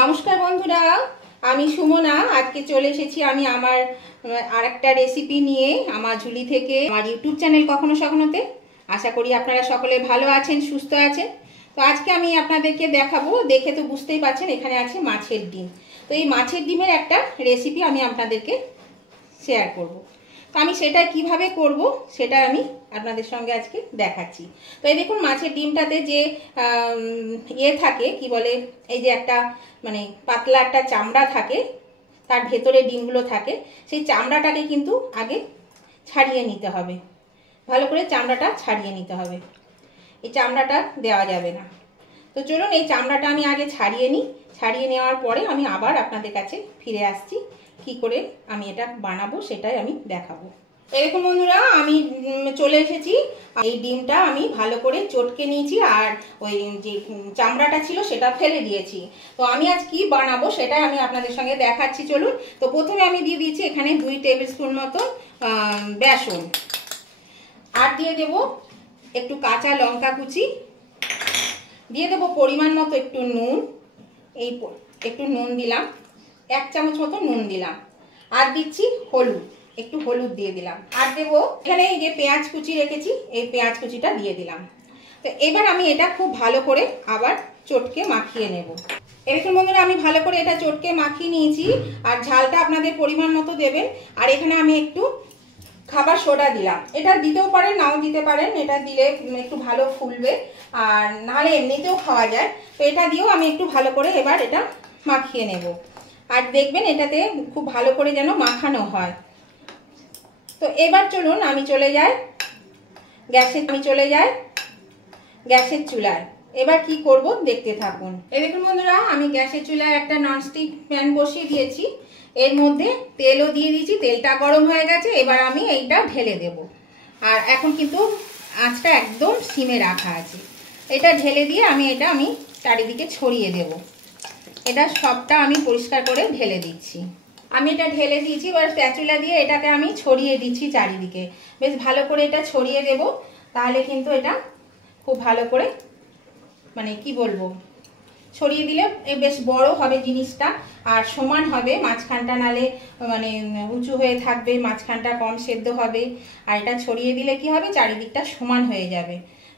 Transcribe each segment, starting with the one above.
নমস্কার বন্ধুরা, আমি সুমনা। আজকে চলে এসেছি আমি আমার আরেকটা রেসিপি নিয়ে আমার ঝুলি থেকে আমার ইউটিউব চ্যানেল কখনো সখনোতে। আশা করি আপনারা সকলে ভালো আছেন, সুস্থ আছেন। তো আজকে আমি আপনাদেরকে দেখাবো, দেখে তো বুঝতেই পারছেন এখানে আছে মাছের ডিম। তো এই মাছের ডিমের একটা রেসিপি আমি আপনাদেরকে শেয়ার করব। তো আমি সেটা কিভাবে করব সেটা আমি আপনাদের সঙ্গে আজকে দেখাচ্ছি। তো এই দেখুন, মাছের ডিমটাতে যে থাকে কি বলে, এই যে একটা মানে পাতলা একটা চামড়া থাকে, তার ভেতরে ডিমগুলো থাকে। সেই চামড়াটাকে কিন্তু আগে ছাড়িয়ে নিতে হবে, ভালো করে চামড়াটা ছাড়িয়ে নিতে হবে। এই চামড়াটা দেওয়া যাবে না। তো চলুন এই চামড়াটা আমি আগে ছাড়িয়ে নিই। ছাড়িয়ে নেওয়ার পরে আমি আবার আপনাদের কাছে ফিরে আসছি, কি করে আমি এটা বানাবো সেটাই আমি দেখাবো। এরকম বন্ধুরা, আমি চলে এসেছি। এই ডিমটা আমি ভালো করে চটকে নিয়েছি আর ওই যে চামড়াটা ছিল সেটা ফেলে দিয়েছি। তো আমি আজ কি বানাবো সেটাই আমি আপনাদের সঙ্গে দেখাচ্ছি, চলুন। তো প্রথমে আমি দিয়ে দিয়েছি এখানে 2 টেবিল স্পুন মতো বেসন, আর দিয়ে দেব একটু কাঁচা লঙ্কা কুচি, দিয়ে দেব পরিমাণ মতো একটু নুন। এই একটু নুন দিলাম, 1 চামচ মতো নুন দিলাম। আর দিচ্ছি হলুদ, একটু হলুদ দিয়ে দিলাম। আর দেবো এখানে এই যে পেঁয়াজ কুচি রেখেছি, এই পেঁয়াজ কুচিটা দিয়ে দিলাম। তো এবার আমি এটা খুব ভালো করে আবার চটকে মাখিয়ে নেব। এরকম বন্ধুরা, আমি ভালো করে এটা চটকে মাখিয়ে নিয়েছি। আর ঝালটা আপনাদের পরিমাণ মতো দেবেন। আর এখানে আমি একটু খাবার সোডা দিলাম। এটা দিতেও পারেন, নাও দিতে পারেন। এটা দিলে একটু ভালো ফুলবে, আর নাহলে এমনিতেও খাওয়া যায়। তো এটা দিয়েও আমি একটু ভালো করে এবার এটা মাখিয়ে নেব। আর দেখবেন এটাতে খুব ভালো করে যেন মাখানো হয়। তো এবার চলুন আমি চলে যাই গ্যাসের চুলায়। এবার কি করব দেখতে থাকুন। এই দেখুন বন্ধুরা, আমি গ্যাসের চুলায় একটা ননস্টিক প্যান বসিয়ে দিয়েছি। এর মধ্যে তেলও দিয়ে দিয়েছি, তেলটা গরম হয়ে গেছে। এবার আমি এইটা ঢেলে দেব। আর এখন কিন্তু আঁচটা একদম সিমে রাখা আছে। এটা ঢেলে দিয়ে আমি চারিদিকে ছড়িয়ে দেব। এটা সবটা আমি পরিষ্কার করে ঢেলে দিচ্ছি। আমি এটা ঢেলে দিয়েছি। এবার স্প্যাচুলা দিয়ে এটাকে আমি ছড়িয়ে দিচ্ছি চারিদিকে। বেশ ভালো করে এটা ছড়িয়ে দেব, তাহলে কিন্তু এটা খুব ভালো করে মানে কি বলবো, ছড়িয়ে দিলে বেশ বড় হবে জিনিসটা, আর সমান হবে মাঝখানটা, নালে মানে উঁচু হয়ে থাকবে, মাঝখানটা কম সেদ্ধ হবে। আর এটা ছড়িয়ে দিলে কি হবে, চারিদিকটা সমান হয়ে যাবে।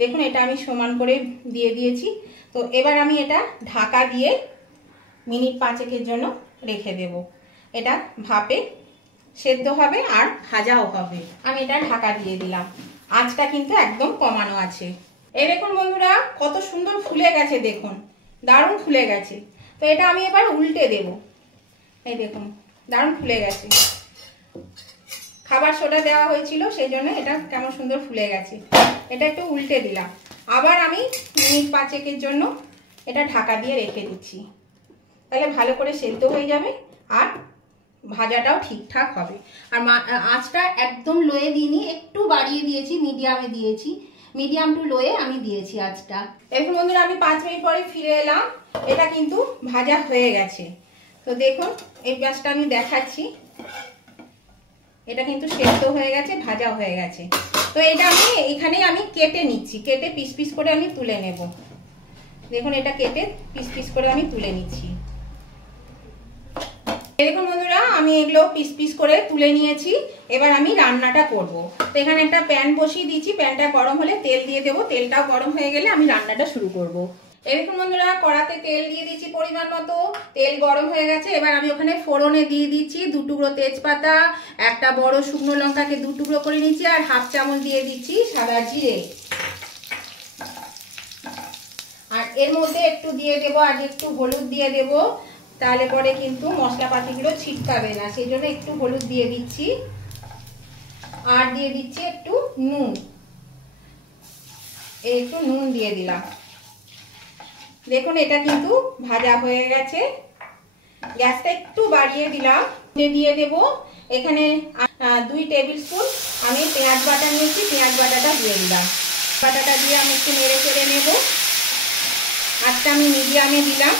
দেখুন এটা আমি সমান করে দিয়ে দিয়েছি। তো এবার আমি এটা ঢাকা দিয়ে মিনিট 5 জন্য রেখে দেব। এটা ভাপে সেদ্ধ হবে আর ভাজাও হবে। আমি এটা ঢাকা দিয়ে দিলাম। আঁচটা কিন্তু একদম কমানো আছে। এই দেখুন বন্ধুরা, কত সুন্দর ফুলে গেছে, দেখুন দারুণ ফুলে গেছে। তো এটা আমি এবার উল্টে দেব। এই দেখুন দারুণ ফুলে গেছে। খাবার সোডা দেওয়া হয়েছিল সেই জন্য এটা কেমন সুন্দর ফুলে গেছে। এটা একটু উল্টে দিলাম। আবার আমি মিনিট 5 জন্য এটা ঢাকা দিয়ে রেখে দিচ্ছি। তাহলে ভালো করে সেদ্ধ হয়ে যাবে আর ভাজাটাও ঠিকঠাক হবে। আর আঁচটা একদম লোয়ে দিইনি, একটু বাড়িয়ে দিয়েছি, মিডিয়ামে দিয়েছি। মিডিয়াম টু লোয়ে আমি দিয়েছি আঁচটা। এখন বন্ধুরা আমি 5 মিনিট পরে ফিরে এলাম। এটা কিন্তু ভাজা হয়ে গেছে। তো দেখুন এই গ্যাসটা আমি দেখাচ্ছি, এটা কিন্তু সেদ্ধ হয়ে গেছে, ভাজা হয়ে গেছে। তো এটা আমি এখানেই আমি কেটে নিচ্ছি, কেটে পিস পিস করে আমি তুলে নেব। দেখুন এটা কেটে পিস পিস করে আমি তুলে নিচ্ছি। দেখুন বন্ধুরা, আমি এগুলো পিস পিস করে তুলে নিয়েছি। এবার আমি রান্নাটা করব। তো এখানে একটা প্যান বসিয়ে দিয়েছি। প্যানটা গরম হলে তেল দিয়ে দেবো। তেলটাও গরম হয়ে গেলে আমি রান্নাটা শুরু করব। দেখুন বন্ধুরা, কড়াতে তেল দিয়ে দিচ্ছি পরিমাণ মতো। তেল গরম হয়ে গেছে। এবার আমি ওখানে ফোড়নে দিয়ে দিচ্ছি 2 টুকরো তেজপাতা, একটা বড় শুকনো লঙ্কাকে 2 টুকরো করে নিচ্ছি, আর 1/2 চামচ দিয়ে দিচ্ছি সাদা জিরে। আর এর মধ্যে একটু দিয়ে দেবো, আগে একটু হলুদ দিয়ে দেবো, তাহলে পরে কিন্তু মশলাপাতিগুলো ছিটকাবে না, সেই জন্য একটু হলুদ দিয়ে দিচ্ছি। আর দিয়ে দিচ্ছি একটু নুন, একটু নুন দিয়ে দিলাম। দেখুন এটা কিন্তু ভাজা হয়ে গেছে। গ্যাসটা একটু বাড়িয়ে দিলাম। দিয়ে দেব এখানে 2 টেবিল স্পুন আমি পেঁয়াজ বাটা নিয়েছি, পেঁয়াজ বাটাটা দিয়ে দিলাম। বাটাটা দিয়ে আমি একটু নেড়ে চেড়ে নেব। আজটা আমি মিডিয়ামে দিলাম।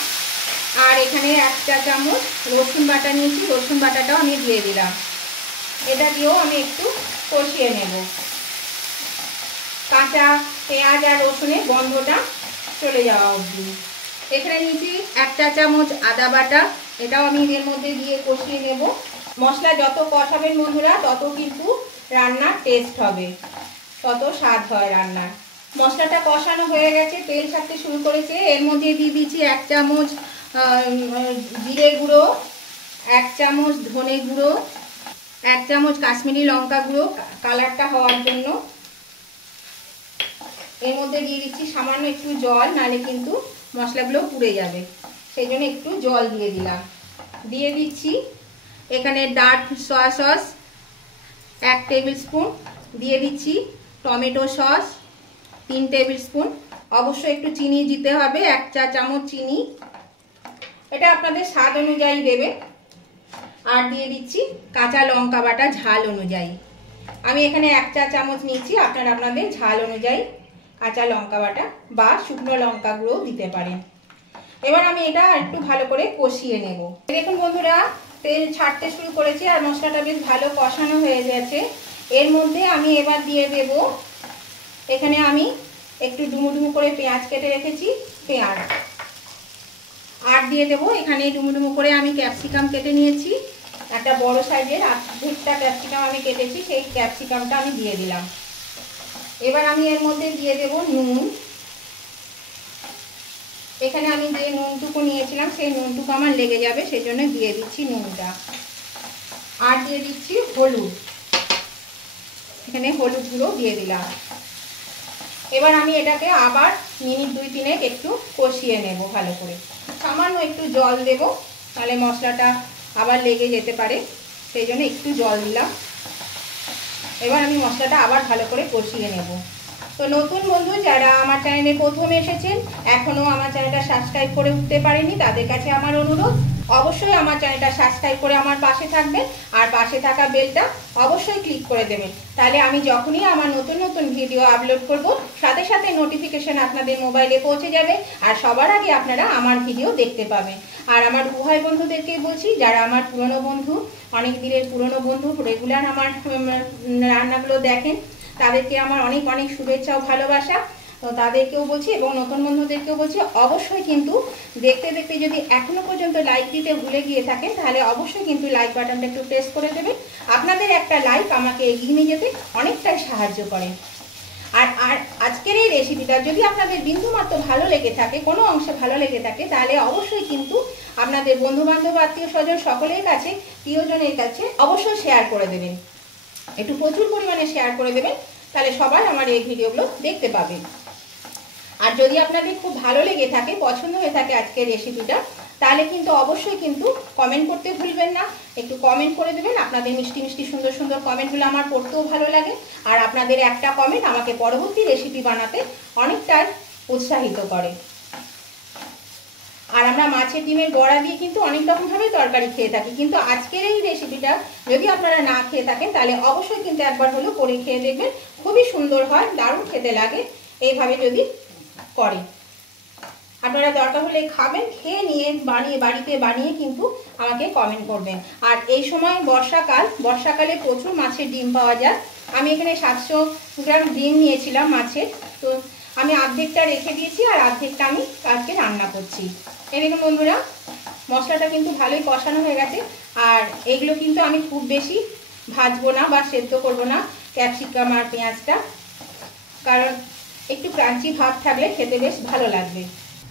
আর এখানে 1 চা চামচ রসুন বাটা নিয়েছি, রসুন বাটাটাও আমি দিয়ে দিলাম। এটা দিয়েও আমি একটু কষিয়ে নেব। কাঁচা পেঁয়াজ আর রসুনের গন্ধটা চলে যাওয়া অবধি। এখানে নিয়েছি 1 চা চামচ আদা বাটা, এটাও আমি এর মধ্যে দিয়ে কষিয়ে নেব। মশলা যত কষাবেন বন্ধুরা তত কিন্তু রান্নার টেস্ট হবে, তত স্বাদ হয় রান্নার। মশলাটা কষানো হয়ে গেছে, তেল ছাড়তে শুরু করেছে। এর মধ্যে দিয়ে দিচ্ছি 1 চামচ জিরে গুঁড়ো, 1 চামচ ধনে গুঁড়ো, 1 চামচ কাশ্মীরি লঙ্কা গুঁড়ো কালারটা হওয়ার জন্য। এর মধ্যে দিয়ে দিচ্ছি সামান্য একটু জল, নাহলে কিন্তু মশলাগুলো পুড়ে যাবে, সেই জন্য একটু জল দিয়ে দিলাম। দিয়ে দিচ্ছি এখানে dark soya sauce 1 table spoon, দিয়ে দিচ্ছি টমেটো সস 3 টেবিল স্পুন। অবশ্যই একটু চিনি দিতে হবে, 1 চা চামচ চিনি, এটা আপনাদের স্বাদ অনুযায়ী দেবে। আর দিয়ে দিচ্ছি কাঁচা লঙ্কা বাটা ঝাল অনুযায়ী। আমি এখানে 1 চা চামচ নিচ্ছি, আপনারা আপনাদের ঝাল অনুযায়ী কাঁচা লঙ্কা বাটা বা শুকনো লঙ্কা গুঁড়ো দিতে পারেন। এবার আমি এটা একটু ভালো করে কষিয়ে নেব। দেখুন বন্ধুরা, তেল ছাড়তে শুরু করেছে আর মশলাটা বেশ ভালো কষানো হয়ে গেছে। এর মধ্যে আমি এবার দিয়ে দেব, এখানে আমি একটু ডুমো ডুমো করে পেঁয়াজ কেটে রেখেছি, পেঁয়াজ আর দিয়ে দেবো। এখানে ডুমো ডুমো করে আমি ক্যাপসিকাম কেটে নিয়েছি, একটা বড় সাইজের 8টা ক্যাপসিকাম আমি কেটেছি, সেই ক্যাপসিকামটা আমি দিয়ে দিলাম। এবার আমি এর মধ্যে দিয়ে দেব নুন। এখানে আমি যে নুনটুকু নিয়েছিলাম সেই নুনটুকু আমার লেগে যাবে, সেই জন্য দিয়ে দিচ্ছি নুনটা। আর দিয়ে দিচ্ছি হলুদ, এখানে হলুদ গুঁড়ো দিয়ে দিলাম। এবার আমি এটাকে আবার মিনিট 2-3 একটু কষিয়ে নেব ভালো করে। সামান্য একটু জল দেব, তাহলে মশলাটা আবার লেগে যেতে পারে, সেই জন্য একটু জল দিলাম। এবার আমি মশলাটা আবার ভালো করে কষিয়ে নেব। তো নতুন বন্ধু যারা আমার চ্যানেলে প্রথম এসেছেন, এখনও আমার চ্যানেলটা সাবস্ক্রাইব করে উঠতে পারেনি, তাদের কাছে আমার অনুরোধ, অবশ্যই আমার চ্যানেলটা সাবস্ক্রাইব করে আমার পাশে থাকবেন আর পাশে থাকা বেলটা অবশ্যই ক্লিক করে দেবেন। তাহলে আমি যখনই আমার নতুন নতুন ভিডিও আপলোড করব, সাথে সাথে নোটিফিকেশন আপনাদের মোবাইলে পৌঁছে যাবে আর সবার আগে আপনারা আমার ভিডিও দেখতে পাবেন। আর আমার উভয় বন্ধুদেরকেই বলছি, যারা আমার পুরনো বন্ধু, অনেক দিনের পুরনো বন্ধু, রেগুলার আমার রান্নাগুলো দেখেন, তাদেরকে আমার অনেক অনেক শুভেচ্ছা ও ভালোবাসা। তো তাদেরকেও বলছি এবং নতুন বন্ধুদেরকেও বলছি, অবশ্যই কিন্তু দেখতে দেখতে যদি এখনো পর্যন্ত লাইক দিতে ভুলে গিয়ে থাকেন, তাহলে অবশ্যই কিন্তু লাইক বাটনটা একটু প্রেস করে দেবেন। আপনাদের একটা লাইক আমাকে এগিয়ে নিয়ে যেতে অনেকটাই সাহায্য করে। আর আজকের এই রেসিপিটা যদি আপনাদের বিন্দুমাত্র ভালো লেগে থাকে, কোনো অংশে ভালো লেগে থাকে, তাহলে অবশ্যই কিন্তু আপনাদের বন্ধু বান্ধব, আত্মীয় স্বজন সকলের কাছে, প্রিয়জনের কাছে অবশ্যই শেয়ার করে দেবেন। একটু প্রচুর পরিমাণে শেয়ার করে দেবেন, তাহলে সবাই আমার এই ভিডিওগুলো দেখতে পাবে। আর যদি আপনাদের খুব ভালো লেগে থাকে, পছন্দ হয়ে থাকে আজকের রেসিপিটা, তাহলে কিন্তু অবশ্যই কিন্তু কমেন্ট করতে ভুলবেন না, একটু কমেন্ট করে দেবেন। আপনাদের মিষ্টি মিষ্টি সুন্দর সুন্দর কমেন্টগুলো আমার পড়তেও ভালো লাগে, আর আপনাদের একটা কমেন্ট আমাকে পরবর্তী রেসিপি বানাতে অনেকটাই উৎসাহিত করে। আর আমরা মাছের ডিমের বড়া দিয়ে কিন্তু অনেক রকমভাবে তরকারি খেয়ে থাকি, কিন্তু আজকের এই রেসিপিটা যদি আপনারা না খেয়ে থাকেন, তাহলে অবশ্যই কিন্তু একবার হলেও করে খেয়ে দেখবেন, খুবই সুন্দর হয়, দারুণ খেতে লাগে এইভাবে যদি করে। আপনারা দরকার হলে খাবেন, খেয়ে নিয়ে বাড়িতে বানিয়ে কিন্তু আমাকে কমেন্ট করবেন। আর এই সময় বর্ষাকালে প্রচুর মাছের ডিম পাওয়া যায়। আমি এখানে 700 গ্রাম ডিম নিয়েছিলাম মাছের, তো আমি অর্ধেকটা রেখে দিয়েছি আর অর্ধেকটা আমি আজকে রান্না করছি। এই দেখুন বন্ধুরা, মশলাটা কিন্তু ভালোই কষানো হয়ে গেছে। আর এগুলো কিন্তু আমি খুব বেশি ভাজবো না বা সেদ্ধ করবো না ক্যাপসিকাম আর পেঁয়াজটা, কারণ একটু ক্রাঞ্চি ভাব থাকলে খেতে বেশ ভালো লাগবে।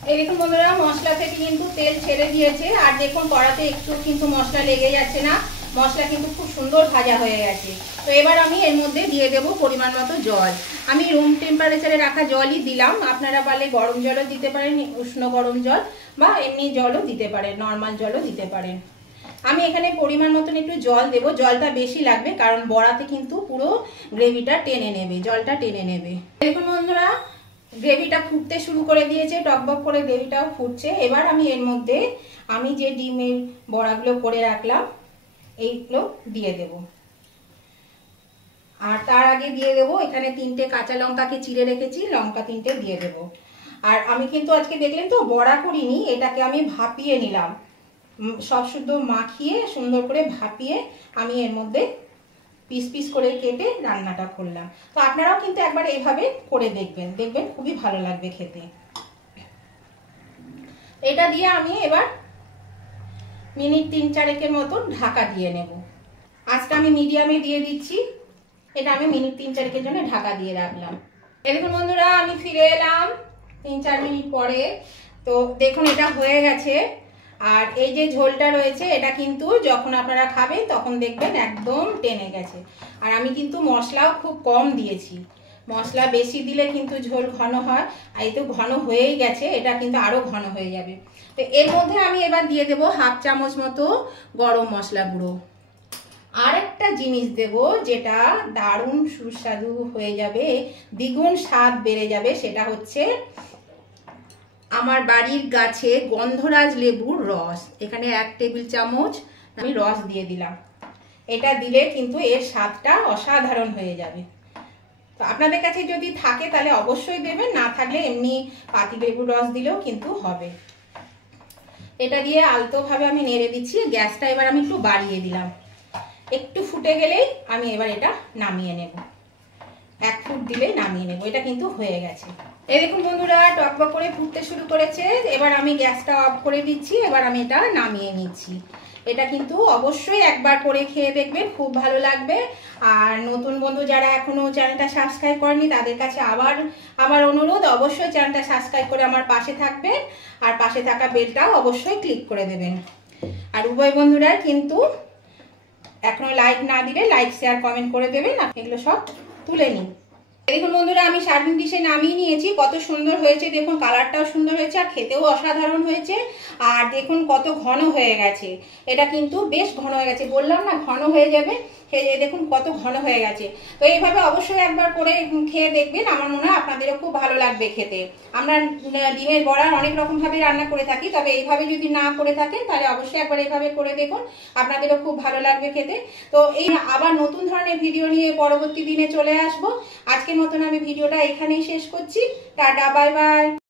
এই দেখুন বন্ধুরা, মশলা থেকে কিন্তু তেল ছেড়ে দিয়েছে, আর দেখুন কড়াতে একটু কিন্তু মশলা লেগে যাচ্ছে না, মশলা কিন্তু খুব সুন্দর ভাজা হয়ে গেছে। তো এবার আমি এর মধ্যে দিয়ে দেব পরিমাণ মতো জল। আমি রুম টেম্পারেচারে রাখা জলই দিলাম, আপনারা পারলে গরম জলও দিতে পারেন, উষ্ণ গরম জল, বা এমনি জলও দিতে পারেন, নর্মাল জলও দিতে পারেন। আমি এখানে পরিমাণ মতন একটু জল দেব, জলটা বেশি লাগবে কারণ বড়াতে কিন্তু পুরো গ্রেভিটা টেনে নেবে, জলটা টেনে নেবে। দেখুন বন্ধুরা, গ্রেভিটা ফুটতে শুরু করে দিয়েছে, টকবক করে গ্রেভিটাও ফুটছে। এবার আমি এর মধ্যে আমি যে ডিমের বড়াগুলো করে রাখলাম এইগুলো দিয়ে দেব। আর তার আগে দিয়ে দেব এখানে 3টে কাঁচা লঙ্কাকে চিড়ে রেখেছি, লঙ্কা 3টে দিয়ে দেব। আর আমি কিন্তু আজকে দেখলেন তো বড়া করিনি, এটাকে আমি ভাপিয়ে নিলাম, সব শুদ্ধ মাখিয়ে সুন্দর করে ভাপিয়ে আমি এর মধ্যে পিস পিস করে কেটে রান্নাটা করলাম। তো আপনারাও কিন্তু একবার এইভাবে করে দেখবেন, খুবই ভালো লাগবে খেতে। এটা দিয়ে আমি এবার মিনিট 3-4 মতন ঢাকা দিয়ে নেব। আজকে আমি মিডিয়ামে দিয়ে দিচ্ছি। এটা আমি মিনিট 3-4 জন্য ঢাকা দিয়ে রাখলাম। দেখুন বন্ধুরা, আমি ফিরে এলাম 3-4 মিনিট পরে। তো দেখুন এটা হয়ে গেছে। আর এই যে ঝোলটা রয়েছে এটা কিন্তু যখন আপনারা খাবেন তখন দেখবেন একদম টেনে গেছে। আর আমি কিন্তু মশলাও খুব কম দিয়েছি, মশলা বেশি দিলে কিন্তু ঝোল ঘন হয়। আর এই তো ঘন হয়েই গেছে, এটা কিন্তু আরো ঘন হয়ে যাবে। তো এর মধ্যে আমি এবার দিয়ে দেবো 1/2 চামচ মতো গরম মশলা গুঁড়ো। আর একটা জিনিস দেব যেটা দারুণ সুস্বাদু হয়ে যাবে, দ্বিগুণ স্বাদ বেড়ে যাবে, সেটা হচ্ছে আমার বাড়ির গাছে গন্ধরাজ লেবুর রস। এখানে 1 টেবিল চামচ আমি রস দিয়ে দিলাম। এটা দিলে কিন্তু এর স্বাদটা অসাধারণ হয়ে যাবে। তো আপনাদের কাছে যদি থাকে তাহলে অবশ্যই দেবেন, না থাকলে এমনি পাতি লেবুর রস দিলেও কিন্তু হবে। এটা দিয়ে আলতোভাবে আমি নেড়ে দিচ্ছি। গ্যাসটা এবার আমি একটু বাড়িয়ে দিলাম। একটু ফুটে গেলেই আমি এবার এটা নামিয়ে নেব। 1 ফুট দিলেই নামিয়ে নেব। এটা কিন্তু হয়ে গেছে। এই দেখুন বন্ধুরা, টকবক করে ফুটতে শুরু করেছে। এবার আমি গ্যাসটা অফ করে দিচ্ছি। এবার আমি এটা নামিয়ে নিচ্ছি। এটা কিন্তু অবশ্যই একবার করে খেয়ে দেখবেন, খুব ভালো লাগবে। আর নতুন বন্ধু যারা এখনো চ্যানেলটা সাবস্ক্রাইব করেনি তাদের কাছে আবার আমার অনুরোধ, অবশ্যই চ্যানেলটা সাবস্ক্রাইব করে আমার পাশে থাকবেন। আর পাশে থাকা বেলটাও অবশ্যই ক্লিক করে দেবেন। আর উভয় বন্ধুরা কিন্তু এখনো লাইক না দিলে লাইক শেয়ার কমেন্ট করে দেবেন। এগুলো সব তুলে নিন। দেখুন বন্ধুরা, আমি সার্ভিং ডিশে নামিয়ে নিয়েছি। কত সুন্দর হয়েছে দেখুন, কালারটাও সুন্দর হয়েছে আর খেতেও অসাধারণ হয়েছে। আর দেখুন কত ঘন হয়ে গেছে। এটা কিন্তু বেশ ঘন হয়ে গেছে, বললাম না ঘন হয়ে যাবে। দেখুন কত ঘন হয়ে গেছে। তো এইভাবে অবশ্যই একবার করে খেয়ে দেখবেন, আমার মনে হয় আপনাদেরও খুব ভালো লাগবে খেতে। আমরা ডিমের বড়া অনেক রকম ভাবে রান্না করে থাকি, তবে এইভাবে যদি না করে থাকেন তাহলে অবশ্যই একবার এইভাবে করে দেখুন, আপনাদেরও খুব ভালো লাগবে খেতে। তো এই আবার নতুন ধরনের ভিডিও নিয়ে পরবর্তী দিনে চলে আসবো। আজকের মতন আমি ভিডিওটা এখানেই শেষ করছি। Tata, bye bye.